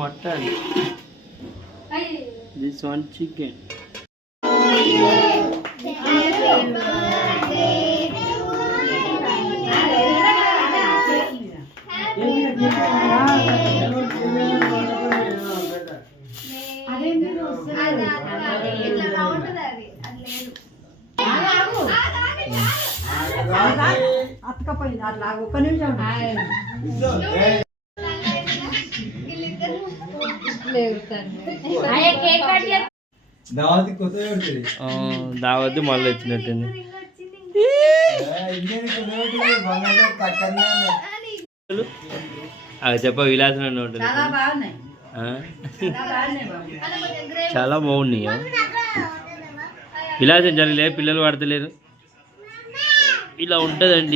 Mutton, this one chicken. అతకపోయింది అట్లా ఒక్క నిమిషం దావతి మళ్ళీ వచ్చినట్టుంది. చెప్ప విలాసం ఉంటుంది. చాలా బాగున్నాయి. విలాసం జరగలే, పిల్లలు పడతలేరు. ఇలా ఉంటుందండి.